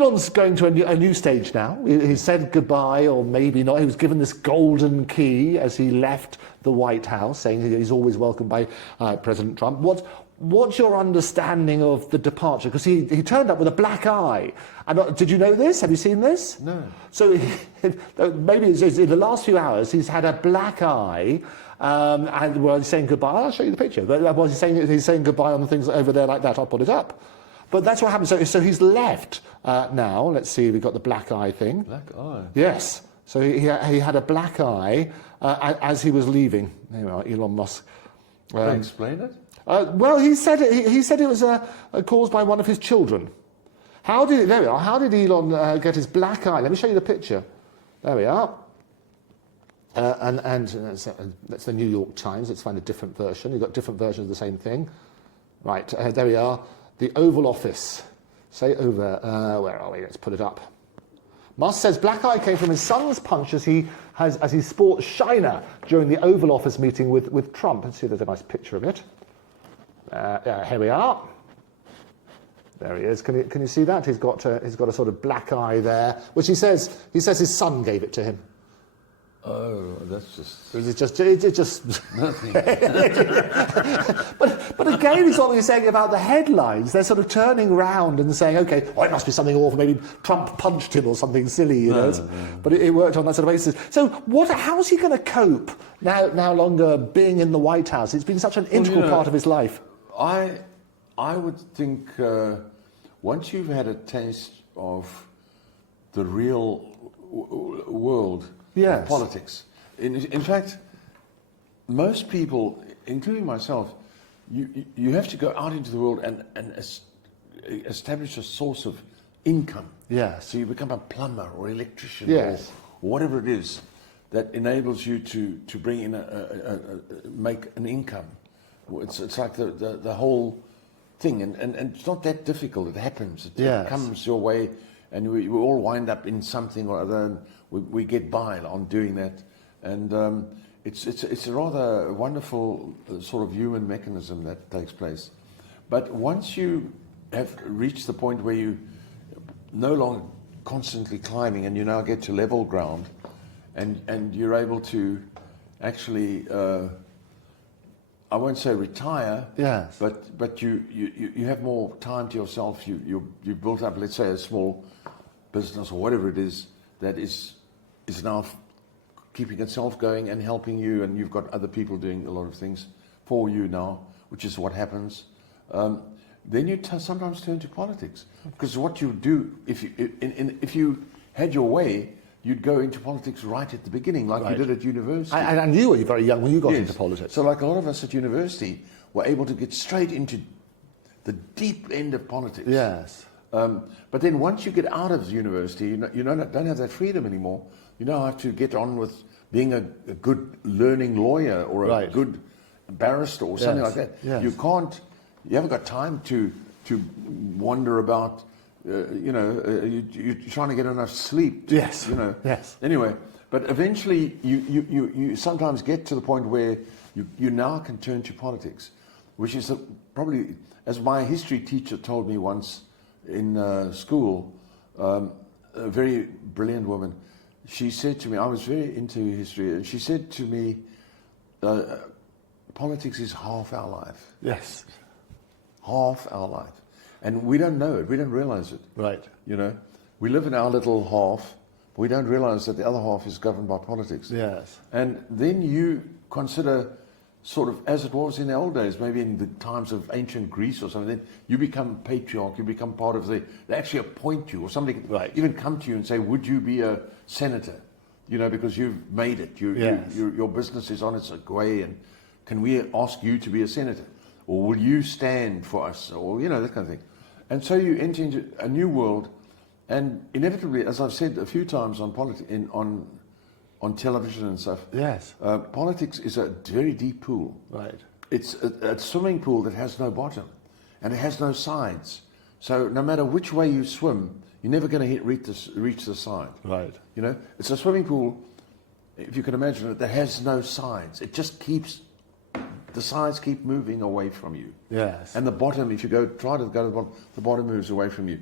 Elon's going to a new stage now. He said goodbye, or maybe not. He was given this golden key as he left the White House, saying he's always welcomed by President Trump. What's your understanding of the departure? Because he turned up with a black eye. And did you know this? Have you seen this? No. So maybe it's in the last few hours he's had a black eye, and while he's saying goodbye, I'll show you the picture. But while he's saying goodbye on the things over there like that, I'll put it up. But that's what happened. So he's left now. Let's see. We've got the black eye thing. Black eye. Yes. So he had a black eye as he was leaving. There you are, Elon Musk. Can you explain it? Well, he said it was caused by one of his children. There we are. How did Elon get his black eye? Let me show you the picture. There we are. And that's the New York Times. Let's find a different version. You've got different versions of the same thing. Right, there we are. The Oval Office. Say over, where are we? Let's put it up. Musk says black eye came from his son's punch as he sports Shiner during the Oval Office meeting with Trump. Let's see if there's a nice picture of it. Here we are. There he is. Can you see that? He's got a sort of black eye there, which he says his son gave it to him. Oh, that's just... It's just nothing. but again, it's what we were saying about the headlines. They're sort of turning round and saying, okay, it must be something awful. Maybe Trump punched him or something silly, you know. But it worked on that sort of basis. So how's he going to cope now longer being in the White House? It's been such an integral part of his life. I would think once you've had a taste of the real world, yes, of politics. In fact, most people, including myself, you have to go out into the world and establish a source of income. Yes. So you become a plumber or electrician, yes, or whatever it is that enables you to bring in make an income. It's like the whole thing, and it's not that difficult. It happens. It comes your way, and we all wind up in something or other. And we get by on doing that, and it's a rather wonderful sort of human mechanism that takes place. But once you have reached the point where you no longer constantly climbing, and you now get to level ground, and you're able to actually, I won't say retire, yes, but you have more time to yourself. You built up, let's say, a small business or whatever it is that is now keeping itself going and helping you, and you've got other people doing a lot of things for you now, which is what happens. Then you sometimes turn to politics, because what you do, if you had your way, you'd go into politics right at the beginning, like you did at university. And you were very young when you got into politics. So like a lot of us at university were able to get straight into the deep end of politics. Yes. But then once you get out of university, you don't have that freedom anymore. You now have to get on with being a good learning lawyer or a good barrister or something like that. Yes. You haven't got time to wonder about, you're trying to get enough sleep. Yes. Yes. Anyway, but eventually you sometimes get to the point where you now can turn to politics, which is probably, as my history teacher told me once in school, a very brilliant woman. She said to me, I was very into history, and she said to me, politics is half our life. Yes. Half our life. And we don't know it, we don't realize it. Right. We live in our little half, but we don't realize that the other half is governed by politics. Yes. And then you consider, sort of as it was in the old days, maybe in the times of ancient Greece or something, then you become patriarch, you become part of they actually appoint you, or somebody can even come to you and say, would you be a senator? Because you've made it, your business is on its way, and can we ask you to be a senator? Or will you stand for us? Or, that kind of thing. And so you enter into a new world, and inevitably, as I've said a few times on television and stuff, yes, politics is a very deep pool. Right. It's a swimming pool that has no bottom, and it has no sides. So no matter which way you swim, you're never going to reach the side. Right. It's a swimming pool, if you can imagine it, that has no sides. It just the sides keep moving away from you. Yes. And the bottom, if you try to go to the bottom moves away from you.